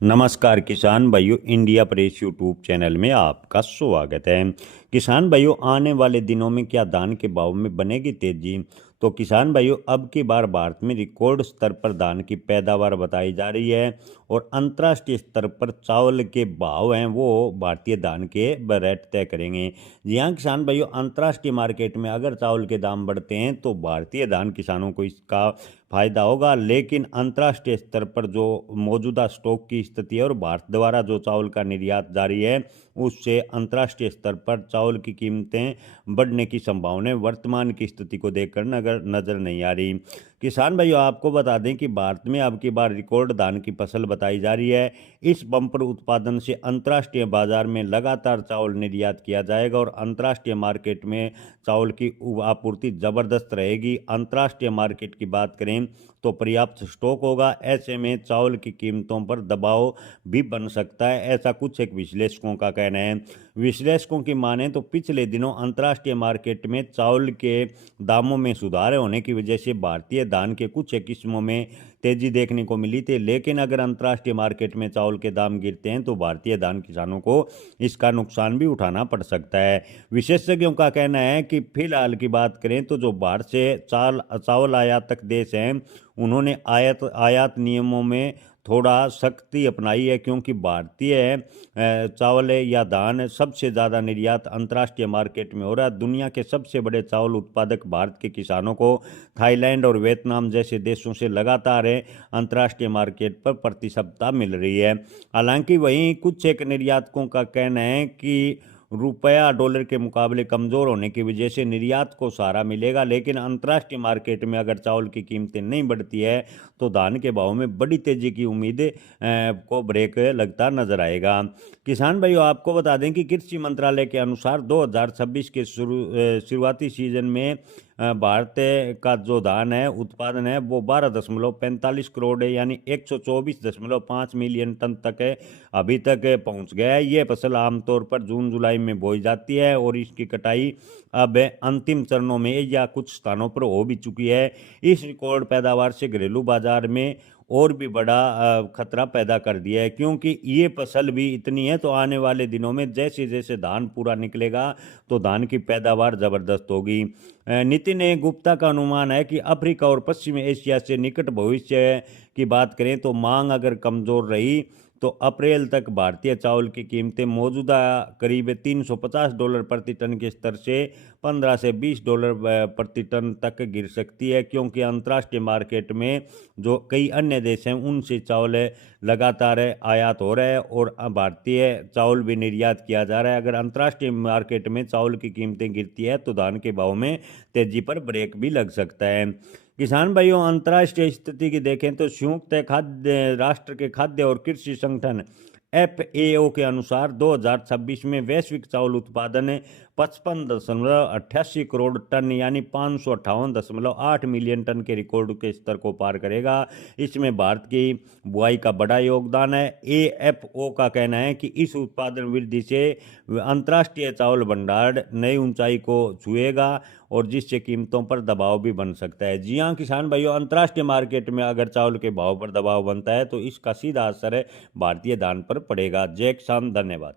नमस्कार किसान भाइयों, इंडिया प्रेस यूट्यूब चैनल में आपका स्वागत है। किसान भाइयों, आने वाले दिनों में क्या धान के भाव में बनेगी तेजी? तो किसान भाइयों, अब की बार भारत में रिकॉर्ड स्तर पर धान की पैदावार बताई जा रही है और अंतर्राष्ट्रीय स्तर पर चावल के भाव हैं वो भारतीय धान के रेट तय करेंगे। जी हाँ किसान भाइयों, अंतर्राष्ट्रीय मार्केट में अगर चावल के दाम बढ़ते हैं तो भारतीय धान किसानों को इसका फायदा होगा, लेकिन अंतर्राष्ट्रीय स्तर पर जो मौजूदा स्टॉक की स्थिति है और भारत द्वारा जो चावल का निर्यात जारी है उससे अंतर्राष्ट्रीय स्तर पर चावल की कीमतें बढ़ने की संभावना वर्तमान की स्थिति को देखकर नजर नहीं आ रही। किसान भाइयों, आपको बता दें कि भारत में अब की बार रिकॉर्ड धान की फसल बताई जा रही है। इस बम्पर उत्पादन से अंतर्राष्ट्रीय बाजार में लगातार चावल निर्यात किया जाएगा और अंतर्राष्ट्रीय मार्केट में चावल की आपूर्ति जबरदस्त रहेगी। अंतर्राष्ट्रीय मार्केट की बात करें तो पर्याप्त स्टॉक होगा, ऐसे में चावल की कीमतों पर दबाव भी बन सकता है, ऐसा कुछ एक विश्लेषकों का कहना है। विश्लेषकों की माने तो पिछले दिनों अंतर्राष्ट्रीय मार्केट में चावल के दामों में सुधार होने की वजह से भारतीय धान के कुछ एक किस्मों में तेजी देखने को मिली थी, लेकिन अगर अंतर्राष्ट्रीय मार्केट में चावल के दाम गिरते हैं तो भारतीय धान किसानों को इसका नुकसान भी उठाना पड़ सकता है। विशेषज्ञों का कहना है कि फिलहाल की बात करें तो जो भारत से चावल आयातक देश हैं उन्होंने आयात नियमों में थोड़ा सख्ती अपनाई है, क्योंकि भारतीय चावल या धान सबसे ज़्यादा निर्यात अंतर्राष्ट्रीय मार्केट में हो रहा है। दुनिया के सबसे बड़े चावल उत्पादक भारत के किसानों को थाईलैंड और वियतनाम जैसे देशों से लगातार अंतर्राष्ट्रीय मार्केट पर प्रति सप्ताह मिल रही है। हालांकि वहीं कुछ एक निर्यातकों का कहना है कि रुपया डॉलर के मुकाबले कमज़ोर होने की वजह से निर्यात को सहारा मिलेगा, लेकिन अंतर्राष्ट्रीय मार्केट में अगर चावल की कीमतें नहीं बढ़ती है तो धान के भाव में बड़ी तेजी की उम्मीद को ब्रेक लगता नजर आएगा। किसान भाइयों, आपको बता दें कि कृषि मंत्रालय के अनुसार 2026 के शुरुआती सीजन में भारत का जो धान है उत्पादन है वो 12.45 करोड़ है, यानी 124.5 मिलियन टन तक है अभी तक पहुंच गया है। ये फसल आमतौर पर जून जुलाई में बोई जाती है और इसकी कटाई अब अंतिम चरणों में या कुछ स्थानों पर हो भी चुकी है। इस रिकॉर्ड पैदावार से घरेलू बाजार में और भी बड़ा खतरा पैदा कर दिया है, क्योंकि ये फसल भी इतनी है तो आने वाले दिनों में जैसे जैसे धान पूरा निकलेगा तो धान की पैदावार ज़बरदस्त होगी। नितिन गुप्ता का अनुमान है कि अफ्रीका और पश्चिमी एशिया से निकट भविष्य की बात करें तो मांग अगर कमज़ोर रही तो अप्रैल तक भारतीय चावल की कीमतें मौजूदा करीब $350 प्रति टन के स्तर से 15 से $20 प्रति टन तक गिर सकती है, क्योंकि अंतर्राष्ट्रीय मार्केट में जो कई अन्य देश हैं उनसे चावल लगातार आयात हो रहा है और भारतीय चावल भी निर्यात किया जा रहा है। अगर अंतर्राष्ट्रीय मार्केट में चावल की कीमतें गिरती है तो धान के भाव में तेजी पर ब्रेक भी लग सकता है। किसान भाइयों, अंतर्राष्ट्रीय स्थिति की देखें तो संयुक्त खाद्य राष्ट्र के खाद्य और कृषि संगठन FAO के अनुसार 2026 में वैश्विक चावल उत्पादन 55.88 करोड़ टन यानी 558.8 मिलियन टन के रिकॉर्ड के स्तर को पार करेगा। इसमें भारत की बुआई का बड़ा योगदान है। AFO का कहना है कि इस उत्पादन वृद्धि से अंतर्राष्ट्रीय चावल भंडार नई ऊंचाई को छुएगा और जिससे कीमतों पर दबाव भी बन सकता है। जी हाँ किसान भाइयों, अंतर्राष्ट्रीय मार्केट में अगर चावल के भाव पर दबाव बनता है तो इसका सीधा असर भारतीय धान पर पड़ेगा। जय किसान, धन्यवाद।